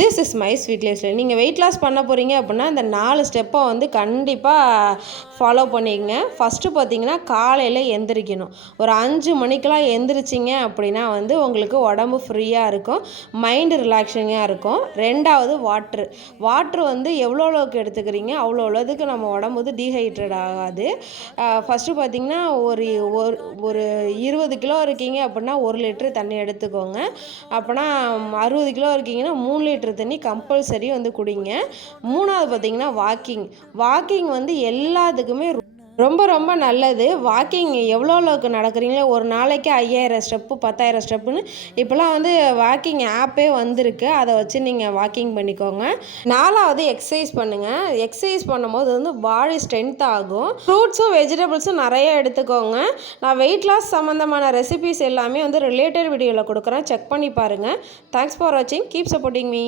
This is my sweet life style. நீங்கள் weight loss பண்ண போகிறீங்க அப்படின்னா இந்த 4 ஸ்டெப்பை வந்து கண்டிப்பாக ஃபாலோ பண்ணிக்கங்க. ஃபஸ்ட்டு பார்த்தீங்கன்னா காலையில் எந்திரிக்கணும். ஒரு 5 மணிக்கெலாம் எந்திரிச்சிங்க அப்படின்னா வந்து உங்களுக்கு உடம்பு ஃப்ரீயாக இருக்கும், மைண்டு ரிலாக்ஸிங்காக இருக்கும். ரெண்டாவது வாட்ரு வந்து எவ்வளோ அளவுக்கு எடுத்துக்கிறீங்க அவ்வளோ அளவுக்கு நம்ம உடம்பு வந்து டீஹைட்ரேட் ஆகாது. ஃபஸ்ட்டு பார்த்தீங்கன்னா ஒரு ஒரு ஒரு 20 கிலோ இருக்கீங்க அப்படின்னா 1 லிட்டரு தண்ணி எடுத்துக்கோங்க. அப்போனா 60 கிலோ இருக்கீங்கன்னா 3 லிட்டர் தண்ணி கம்பல்சரி வந்து குடிங்க. 3வது பார்த்தீங்கன்னா வாக்கிங் வந்து எல்லாத்துக்குமே ரொம்ப ரொம்ப நல்லது. வாக்கிங் எவ்வளோ அளவுக்கு நடக்கிறீங்களோ, ஒரு நாளைக்கு 5000 ஸ்டெப்பு 10,000 ஸ்டெப்புன்னு இப்போலாம் வந்து வாக்கிங் ஆப்பே வந்திருக்கு. அதை வச்சு நீங்கள் வாக்கிங் பண்ணிக்கோங்க. 4வது எக்ஸசைஸ் பண்ணுங்கள். எக்ஸசைஸ் பண்ணும்போது வந்து பாடி ஸ்ட்ரென்த் ஆகும். ஃப்ரூட்ஸும் வெஜிடபிள்ஸும் நிறைய எடுத்துக்கோங்க. நான் வெயிட் லாஸ் சம்மந்தமான ரெசிபிஸ் எல்லாமே வந்து ரிலேட்டட் வீடியோவில் கொடுக்குறேன், செக் பண்ணி பாருங்கள். தேங்க்ஸ் ஃபார் வாட்சிங். Keep supporting me.